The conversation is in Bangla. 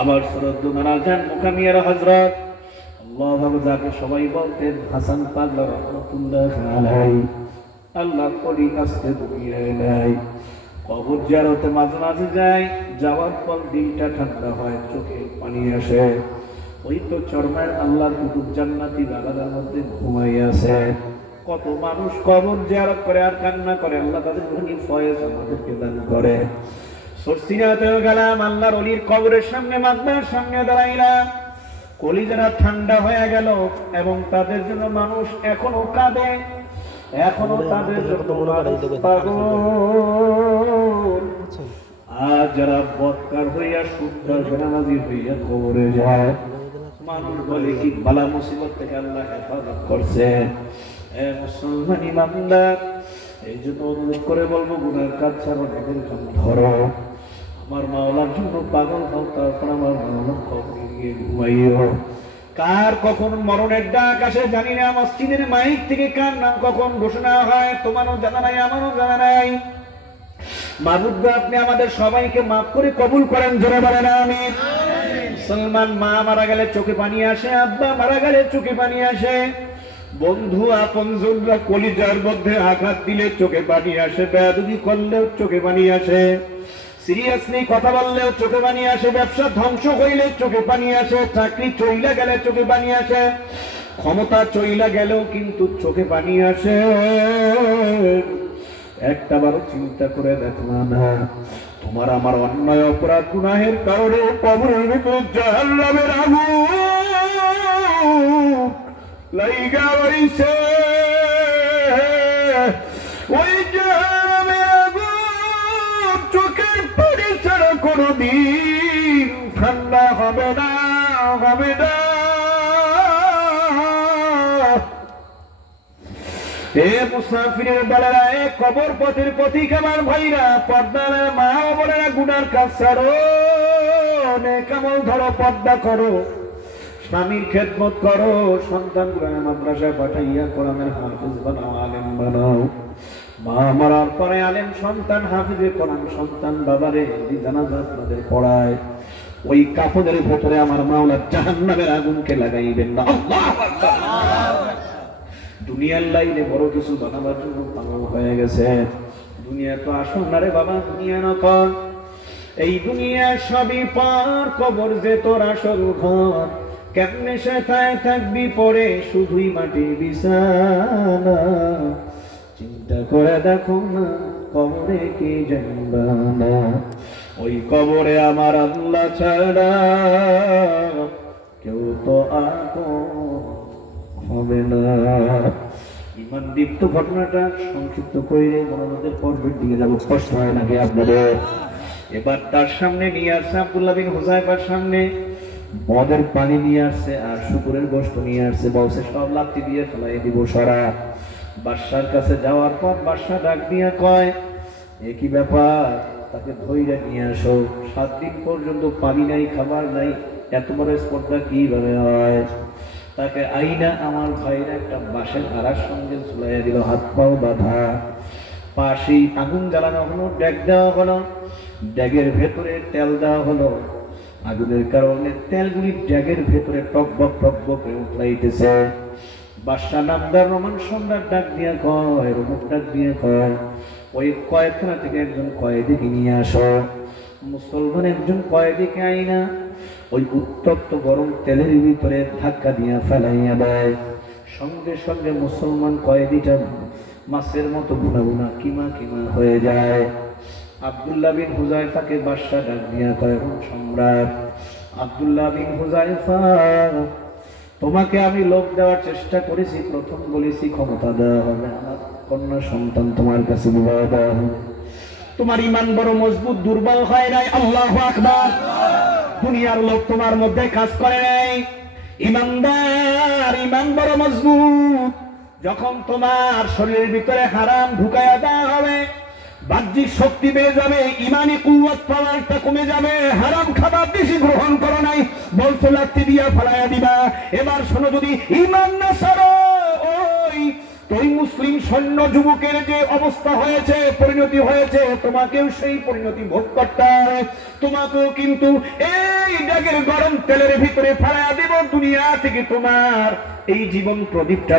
আমার শ্রদ্ধেয় জান মুকামিয়ার হযরত আল্লাহ যাকে সবাই বলতেন হাসান পাগলা রাহমাতুল্লাহ আলাইহি, আল্লাহ কলি আজকে দুনিয়ায় নাই। কবর জিয়ারতে মাঝে মাঝে যায়, যাওয়ার পর দিলটা ঠান্ডা হয়, চোখে পানি আসে। ওই তো চরমায়ের আল্লাহর কুতুব জান্নাতি বাগানের মধ্যে ঘুমাই আছে। কত মানুষ কবর জিয়ারত করে আর কান্না করে, আল্লাহ তাদের ধনী ফয়েজ আমাদেরকে দান করে। সরসিনাতেও গেলাম, আল্লাহর ওলির কবরের সামনে মাদ্রার সামনে দাঁড়াইলাম, কলিজারা ঠান্ডা হয়ে গেল এবং তাদের জন্য মানুষ এখনো কাঁদে, এখনো তাদের জন্য পাগল। আর যারা বদকার হইয়া সুন্দর বেনামাজি হইয়া কবরে যায়, মানুষ বলে কি বালা মুসিবত থেকে আল্লাহ হেফাজত করছে। মুসলমান ইমানদার, এই জন্য অনুরোধ করে বলবো গুনার কাজ ছাড়ো, এদের কাম ধরো। আমার মাওলার জন্য পাগল হও, তারপর আমার মাওলার কবরে গিয়ে ঘুমাইও। কার কখন মরণের ডাক আসে জানি না, মসজিদের মাইক থেকে কার নাম কখন ঘোষণা হয় তোমারও জানা নাই, আমারও জানা নাই। মাবুদ আপনি আমাদের সবাইকে মাফ করে কবুল করেন, জোরে বলেন আমিন। মুসলমান মা মারা গেলে চোখে পানি আসে, আব্বা মারা গেলে চোখে পানি আসে, বন্ধু আপনজনরা কলিজার মধ্যে আঘাত দিলে চোখে পানি আসে, বেয়াদবি করলেও চোখে পানি আসে, সিরিয়াসলি কথা বললেও চোখে পানি আসে, ব্যবসা ধ্বংস হইলে চোখে পানি আসে, চাকরি চইলা গেলে চোখে পানি আসে, ক্ষমতা চইলা গেলেও কিন্তু চোখে পানি আসে। একটাবারও চিন্তা করে দেখলা না তোমার আমার অন্যায় অপরাধ গুনাহের কারণে কবরের ভিতর জাহান্নামের আগুন লাইগা রইছে। ওই জাহান্নামের আগুন চোখের পানি ছাড়া কোনদিন ঠান্ডা হবে না, হবে না। হে মুসাফিরের বেলারা, এ কবর পথের পথিক আমার ভাইরা, পর্দার মা বোনেরা, গুনার কাজ ছাড়ো, নেক আমল ধরো, পর্দা করো, স্বামীর খেদমত করো, সন্তান গুলো মাদ্রাসায় পাঠাইয়া কোরআনের হাফেজ বানাও, আলেম বানাও। মা মরার পরে আলেম সন্তান, হাফেজে কোরআন সন্তান, বাবারে জানাজা আপনাদের পড়ায়। ওই কাফনের ভেতরে আমার মাওলা জাহান্নামের আগুনকে লাগাইবেন না। আল্লাহু আকবার। দুনিয়ার লাইনে বড় কিছু বানাবার জন্য পাগল হয়ে গেছে। দুনিয়া তো আসল না রে বাবা, দুনিয়া নকল। এই দুনিয়া সবই পার, কবর যে তোর আসল ঘর। কেমনে সেথায় থাকবি পরে, শুধুই মাটি বিছানা। চিন্তা করে দেখো না, কবরে কি যাইবা না। ওই কবরে আমার আল্লাহ ছাড়া কেউ তো আপন হবে না। ইমান দীপ্ত ঘটনাটা সংক্ষিপ্ত করে আমাদের পর্বের দিকে যাবো, কষ্ট হয় নাকি আপনাদের? এবার তার সামনে নিয়ে আসছে আব্দুল্লাহ বিন হুযায়ফার সামনে মদের পানি নিয়ে আসছে আর শুকুরের গোশত নিয়ে আসছে, বলছে সব লাত্তি দিয়ে ফেলাই দিব সরা। বাদশার কাছে যাওয়ার পর বাদশা ডাক দিয়া কয়, একই ব্যাপার, তাকে ধইরা নিয়ে আসো। 7 দিন পর্যন্ত পানি নাই, খাবার নাই, এত বড় স্পর্ধা কিভাবে হয়? তাকে আইনা আমার ভাইরা একটা বাঁশের আড়ার সঙ্গে ঝুলাইয়া দিল, হাত পাও বাঁধা, পাশেই আগুন জ্বালানো হলো, ড্যাগ দেওয়া হলো, ড্যাগের ভেতরে তেল দেওয়া হলো। আগুনের কারণে তেলগুলি ড্যাগের ভেতরে টকবক টকবক করে উঠলাইতেছে। বাদশা নামদার রোমান সম্রাট ডাক দিয়া কয়, রোমক ডাক দিয়ে কয়, ওই কয়েকখানা থেকে একজন কয়েদিকে নিয়ে আসো। মুসলমান একজন কয়েদিকে আইনা ওই উত্তপ্ত গরম তেলের ভিতরে ধাক্কা দিয়া ফেলাইয়া দেয়। সঙ্গে সঙ্গে মুসলমান কয়েদিটা মাছের মতো বুনা বুনা কিমা কিমা হয়ে যায়। আব্দুল্লাহ বিন হুযায়ফাকে বাদশা ডাক দিয়া কয়, সম্রাট আব্দুল্লাহ বিন হুযায়ফা, তোমাকে আমি লোক দেওয়ার চেষ্টা করেছি, প্রথম বলেছি ক্ষমতা দেওয়া হবে, আমার কন্যা সন্তান তোমার কাছে বিবাহ দেওয়া হবে। তোমার ইমান বড় মজবুত, দুর্বল হয় নাই। আল্লাহু আকবার। দুনিয়ার লোক তোমার মধ্যে কাজ করে নাই, ইমানদার, ইমান বড় মজবুত। যখন তোমার শরীরের ভিতরে হারাম ঢুকায়া দেওয়া হবে, বাহ্যিক শক্তি পেয়ে যাবে, ইমানি কুওয়াত পাওয়ারটা কমে যাবে। হারাম খাবার বেশি গ্রহণ করো নাই, বলছো লাত্তি দিয়া ফেলাইয়া দিবা। এবার শোনো, যদি ইমান না ছাড়ো, ওই তো এই মুসলিম সৈন্য যুবকের যে অবস্থা হয়েছে, পরিণতি হয়েছে, তোমাকেও সেই পরিণতি ভোগ করতে হবে। তোমাকেও কিন্তু এই ড্যাগের গরম তেলের ভিতরে ফাড়া দেব, দুনিয়া থেকে তোমার এই জীবন প্রদীপটা